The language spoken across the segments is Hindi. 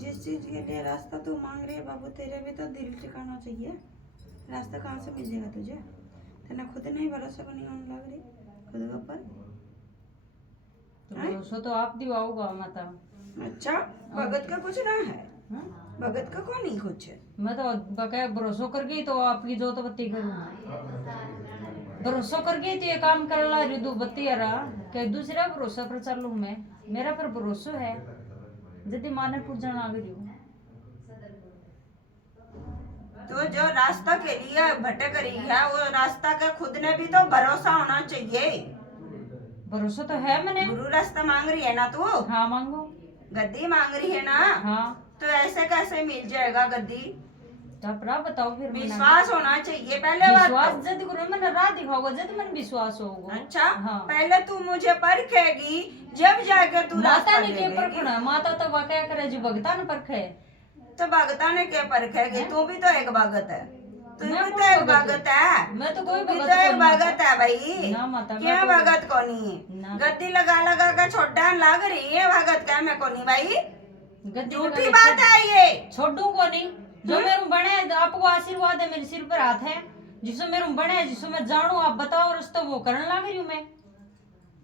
जिस चीज के लिए रास्ता तू मांग रही है बाबू, तेरे भी तो दिल ठिकाना चाहिए। रास्ता कहाँ से मिल जाएगा तुझे? तेने खुद नहीं भरोसा को नहीं होने लग रही खुद के ऊपर। भरोसा तो आप दिवाओगा माता। अच्छा, भगत का कुछ ना है। भगत का को नहीं कुछ है। मैं तो बकाया भरोसा कर गई तो आपकी जोत बत्ती करूँ। भरोसा कर गई तो ये काम कर ला रही दो बत्ती के दूसरा भरोसा पर चल लूँ मैं। मेरा पर भरोसा है यदि माने पूजन आ गई हूँ। तो जो रास्ता के लिए भटक रही है वो रास्ता का खुद ने भी तो भरोसा होना चाहिए। भरोसा तो है मैंने। गुरु रास्ता मांग रही है ना तू? हाँ मांगो। गद्दी मांग रही है ना? हाँ। तो ऐसे कैसे मिल जाएगा गद्दी? तो बताओ फिर। विश्वास होना चाहिए पहले। विश्वास जद करो मैंने राह दिखाओगा जद मन विश्वास होगा। अच्छा हाँ। पहले तू मुझे परखेगी जब जाकर तू माता ने क्या परखना? माता तो क्या करे जो भगता ने परखे। तो भगता ने क्या परखेगी? तू भी तो एक भगत है। तू भी तो एक भगत है। मैं तो कोई भगत है। भगत है भाई। ना माता क्या भगत को नहीं? गद्दी लगा लगा कर छोड़ा लाग रही है भगत का मैं को नहीं भाई। झूठी बात है ये। छोड़ू को नहीं। जो मेरे बने आपको आशीर्वाद है मेरे सिर पर हाथ है। जिसो मेरे बने जिसो मैं जानू आप बताओ रास्ता वो करने लग रही हूँ मैं।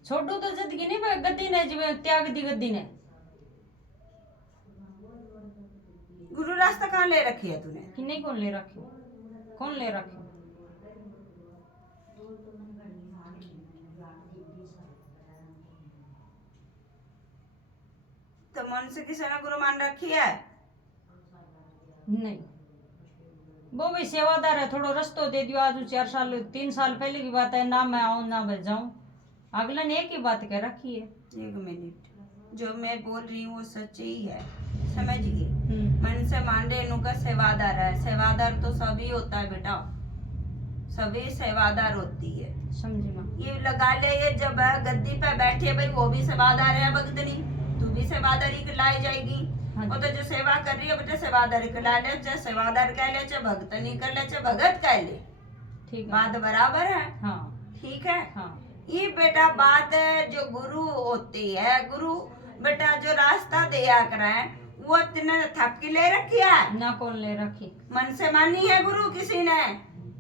छोड़ू तो जिंदगी नहीं गद्दी ने जिਵੇਂ त्याग दी गद्दी ने। गुरु रास्ता कहाँ ले रखी है तूने? कि नहीं कौन ले रखी? कौन ले रखी? तो मन से किसी ने गुरु मान रखी है? नहीं वो भी सेवादार है। थोड़ा रस्तो दे दियो। आज 4 साल 3 साल पहले की बात है। ना मैं आऊं ना मैं जाऊं। अगले ने एक ही बात कह रखी है। 1 मिनट जो मैं बोल रही हूँ वो सच्ची ही है समझिए। मन से मान रहे इनका सेवादार है। सेवादार तो सभी होता है बेटा। सभी सेवादार होती है समझी माँ। ये लगा ले ये जब गद्दी पे बैठे भाई वो भी सेवादार है भगतनी। तू भी सेवादारी लाई जाएगी। वो तो जो सेवा कर रही है बेटा सेवादारी ला ले। चाहे सेवादार कह ले चाहे भगतनी कर ले चाहे भगत कह ले। ठीक बात बराबर है। हाँ ठीक है। हाँ। ये बेटा बात जो गुरु होती है। गुरु बेटा जो रास्ता दिया करे वो तेने थपकी ले रखी है ना? कौन ले रखी? मन से मानी है गुरु किसी ने?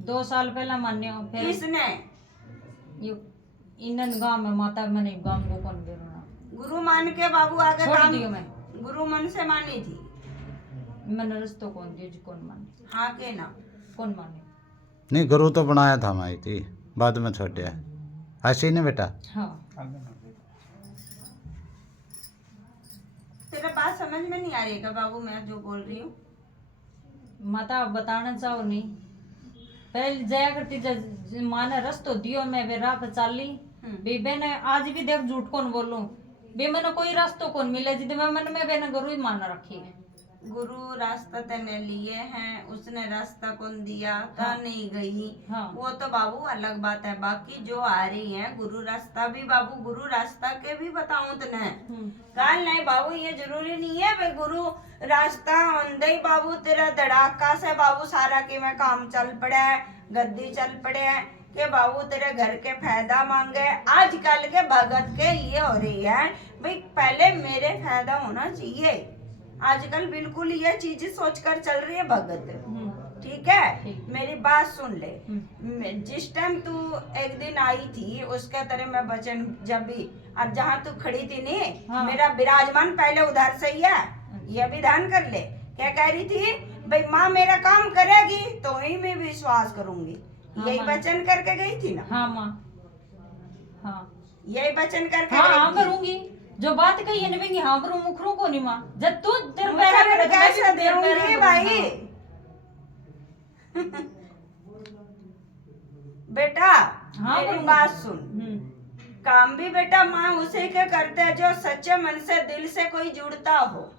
2 साल पहले मान्य हो। फिर किसने? इन गांव में माता मैंने गांव को कौन बेरना। गुरु मान के बाबू आगे छोड़ काम दियो मैं। गुरु मन से मानी थी। मैंने रस्तो कौन दियो जी कौन माने? हाँ के ना? कौन माने? नहीं गुरु तो बनाया था माई थी बाद में छोड़े ऐसे ही नहीं बेटा। हाँ। तेरा बात समझ में नहीं आ रही है बाबू मैं जो बोल रही हूँ? माता आप बताना चाहो नहीं। पहले जाया करती माने रस्तो दियो मैं वे राह पे चाली। बेबे ने आज भी देख झूठ कौन बोलूं। बे मैंने कोई रास्तो कौन मिले जिद मैं मन में बेने गुरु ही मान रखी है। गुरु रास्ता तेने लिए हैं उसने रास्ता कौन दिया था नहीं गई। हाँ। वो तो बाबू अलग बात है। बाकी जो आ रही है गुरु रास्ता भी बाबू गुरु रास्ता के भी बताऊं तने काल नहीं बाबू। ये जरूरी नहीं है भाई गुरु रास्ता अंदर ही बाबू तेरा धड़ाका से बाबू सारा की मैं काम चल पड़े गद्दी चल पड़े के बाबू तेरे घर के फायदा मांगे। आजकल के भगत के ये हो रही है भाई पहले मेरे फायदा होना चाहिए। आजकल बिल्कुल ये चीज सोच कर चल रही है भगत। ठीक है मेरी बात सुन ले। जिस टाइम तू एक दिन आई थी उसके तरह मैं वचन जब भी अब जहाँ तू खड़ी थी नहीं। हाँ। मेरा विराजमान पहले उधर से ही है। ये भी ध्यान कर ले। क्या कह रही थी भाई माँ मेरा काम करेगी तो ही मैं विश्वास करूंगी। हाँ, यही वचन करके गई थी ना? हाँ माँ। हाँ यही वचन करके हाँ करूंगी जो बात कही है निभेंगी। हाँ बरू मुखरू को नहीं माँ जब तू तेरे कैसे देऊंगी भाई? बेटा हाँ मेरी बात सुन। काम भी बेटा माँ उसे के करते है जो सच्चे मन से दिल से कोई जुड़ता हो।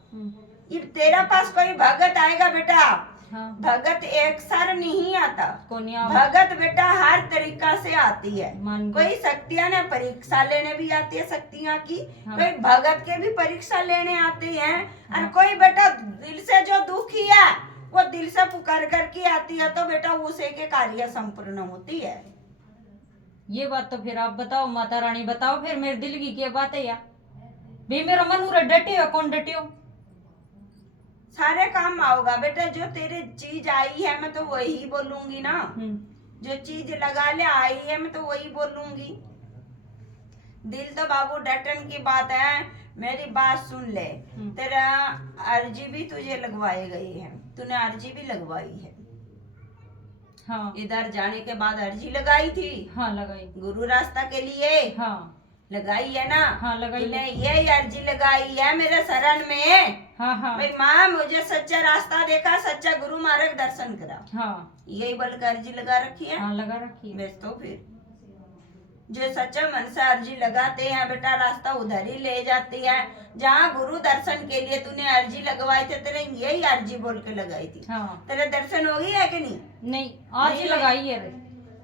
ये तेरा पास कोई भगत आएगा बेटा। हाँ। भगत एक सार नहीं आता। भगत बेटा हर तरीका से आती है। कोई शक्तियां ने परीक्षा लेने भी आती है शक्तियां की। हाँ। कोई भगत के भी परीक्षा लेने आते हैं। हाँ। और कोई बेटा दिल से जो दुखी है वो दिल से पुकार कर के आती है तो बेटा उसे के कार्य संपूर्ण होती है। ये बात तो फिर आप बताओ माता रानी, बताओ फिर मेरे दिल की क्या बात है यार। भाई मेरा मन उरा डटे हो, कौन डटे हो? सारे काम आओगा बेटा, जो तेरे चीज आई है मैं तो वही बोलूंगी ना। जो चीज लगा ले आई है मैं तो वही बोलूंगी। दिल तो बाबू डटन की बात है। मेरी बात सुन ले, तेरा अर्जी भी तुझे लगवाई गई है, तूने अर्जी भी लगवाई है। हाँ इधर जाने के बाद अर्जी लगाई थी। हाँ लगाई। गुरु रास्ता के लिए हाँ लगाई है ना। हाँ लगाई। तूने ये अर्जी लगाई है मेरे शरण में। हाँ हाँ भाई माँ मुझे सच्चा रास्ता देखा, सच्चा गुरु मार्ग दर्शन करा। हाँ यही बोल कर अर्जी लगा रखी है। हाँ लगा रखी है। बस तो फिर जो सच्चा मन से अर्जी लगाते हैं बेटा, रास्ता उधर ही ले जाती है। जहाँ गुरु दर्शन के लिए तूने अर्जी लगवाई थी, तेरे यही अर्जी बोल के लगाई थी। हाँ तेरे दर्शन हो गई है कि नहीं? नहीं, आज ही लगाई है रे।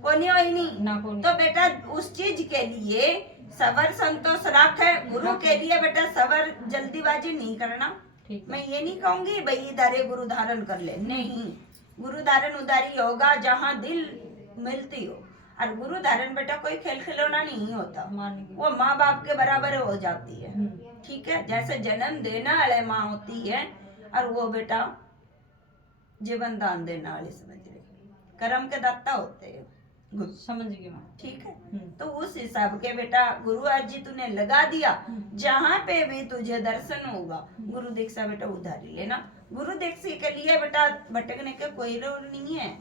कोनी हुई नहीं ना कोनी। तो बेटा उस चीज के लिए सबर संतोष रख है। गुरु के लिए बेटा सबर, जल्दीबाजी नहीं करना। ठीक है। मैं ये नहीं कहूंगी भाई इधर गुरु धारण कर ले, नहीं। गुरु धारण उधारी होगा जहाँ दिल मिलती हो। और गुरु धारण बेटा कोई खेल खिलौना नहीं होता, वो माँ बाप के बराबर हो जाती है। ठीक है, जैसे जन्म देना वाले माँ होती है और वो बेटा जीवन दान देने वाले समझ रहे, कर्म के दाता होते हैं। समझ गई मैं। ठीक है, तो उस हिसाब के बेटा गुरु अर्जी तूने लगा दिया। जहाँ पे भी तुझे दर्शन होगा गुरु दीक्षा बेटा उधारी लेना। गुरु दीक्षा के लिए बेटा भटकने का कोई रोल नहीं है,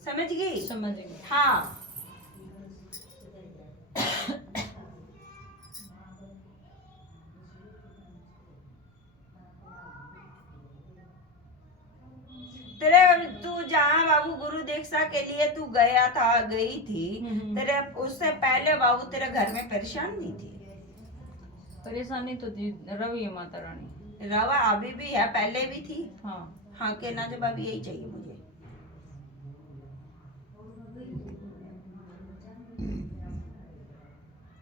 समझ गई? समझ गई। हाँ। तेरे तू जहाँ बाबू गुरु दीक्षा के लिए तू गया था, गई थी, तेरे उससे पहले बाबू तेरे घर में परेशान नहीं थी? परेशानी तो थी, रवि है माता रानी। रवा अभी भी है, पहले भी थी। हाँ हाँ के ना जवाब यही चाहिए मुझे।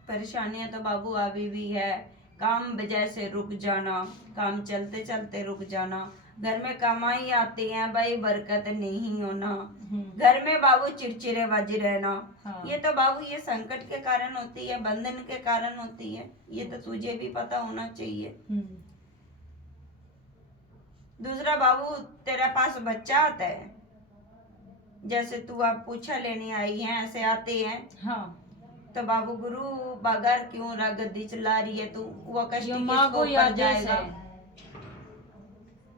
परेशानियां तो बाबू अभी भी है। काम वजह से रुक जाना, काम चलते चलते रुक जाना, घर में कमाई आती है भाई बरकत नहीं होना, घर में बाबू चिड़चिड़ेबाजी रहना। हाँ। ये तो बाबू ये संकट के कारण होती है, बंधन के कारण होती है। ये तो तुझे भी पता होना चाहिए। दूसरा बाबू तेरे पास बच्चा आता है, जैसे तू आप पूछा लेने आई है, ऐसे आते हैं। हाँ। तो बाबू गुरु बगर क्यों गद्दी चला रही है तू? वो कष्ट माँ को किसको ऊपर जाएगा? जाएगा?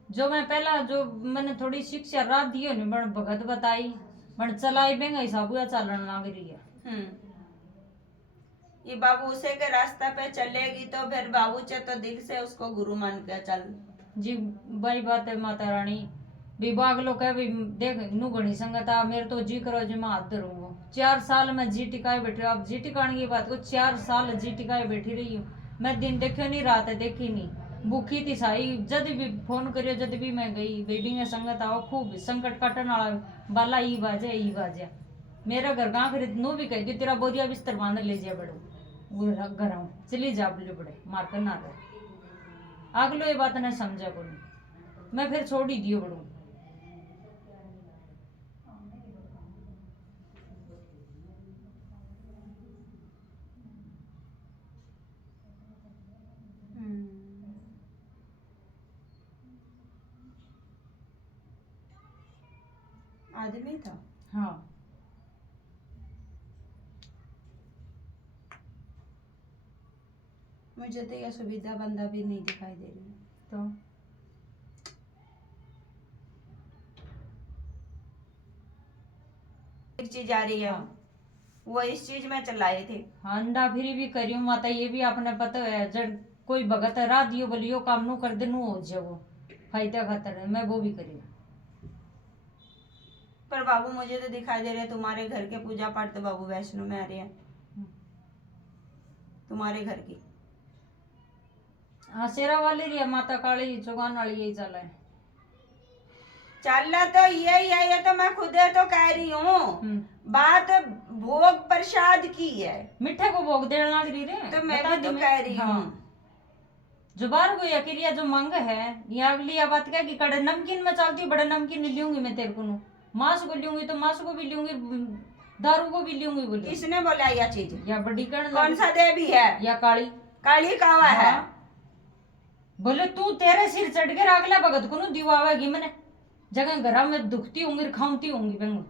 जो मैं पहला जो मैंने थोड़ी शिक्षा रात दी है बन भगत बताई, बन चलाई बेंगा हिसाब चालन लग रही है। ये बाबू उसे के रास्ता पे चलेगी तो फिर बाबू चे तो दिल से उसको गुरु मान के चल। जी बड़ी बात है माता रानी। विभाग लोग कह देख नू घनी संगत आ, मेरे तो जी करो जी मैं हाथ धरूंगा। 4 साल में जी टिकाए बैठी, आप जी टिकाने की बात को 4 साल जी टिकाए बैठी रही हूँ मैं। दिन देखे नहीं, रात देखी नहीं, भूखी थी साई। जद भी फोन करियो, जद भी मैं गई बेबी में संगत आओ, खूब संकट काटन वाला बाला ई बाजे मेरा घर गाँव खरीद नू भी कह दी तेरा बोरिया बिस्तर बांध ले जाए बड़ो घर आऊँ चली जा बोले बड़े मार कर ना रहे। अगलो ये बात नहीं समझा को, मैं फिर छोड़ ही दियो बड़ो। आदमी था। हाँ। मुझे तो यह सुविधा बंदा भी नहीं दिखाई दे रही। तो एक चीज आ रही है, वो इस चीज में चलाए थे। अंडा फिरी भी करियो माता, ये भी आपने पता है। जब कोई भगत रात दियो बोलियो काम नु कर दे नु हो जाए वो फायदा खातर है, मैं वो भी करी। पर बाबू मुझे तो दिखाई दे रहे तुम्हारे घर के पूजा पाठ तो बाबू वैष्णो में आ रहे हैं, तुम्हारे घर की। हाँ शेरा वाली रही है माता काली चौगान वाली यही चला है। चल तो यही है, ये तो मैं खुद तो कह रही हूँ। बात भोग प्रसाद की है, मिठे को भोग देने लग रही रे। तो मैं भी तो कह रही हूँ। जो बार को यकिरिया जो मांग है ये अगली बात क्या कि कड़े नमकीन में चलती हूँ, बड़े नमकीन लूंगी मैं तेरे को। मांस को लूंगी तो मांस को भी लूंगी, दारू को भी लूंगी बोले। किसने बोला यह चीज? या बड़ी कण कौन सा देवी है? या काली। काली कावा है? बोले तू तेरे सिर चढ़ के अगला भगत को नु दिवावेगी मैंने जगह घरा में दुखती होंगी खाऊंती होंगी बेंगू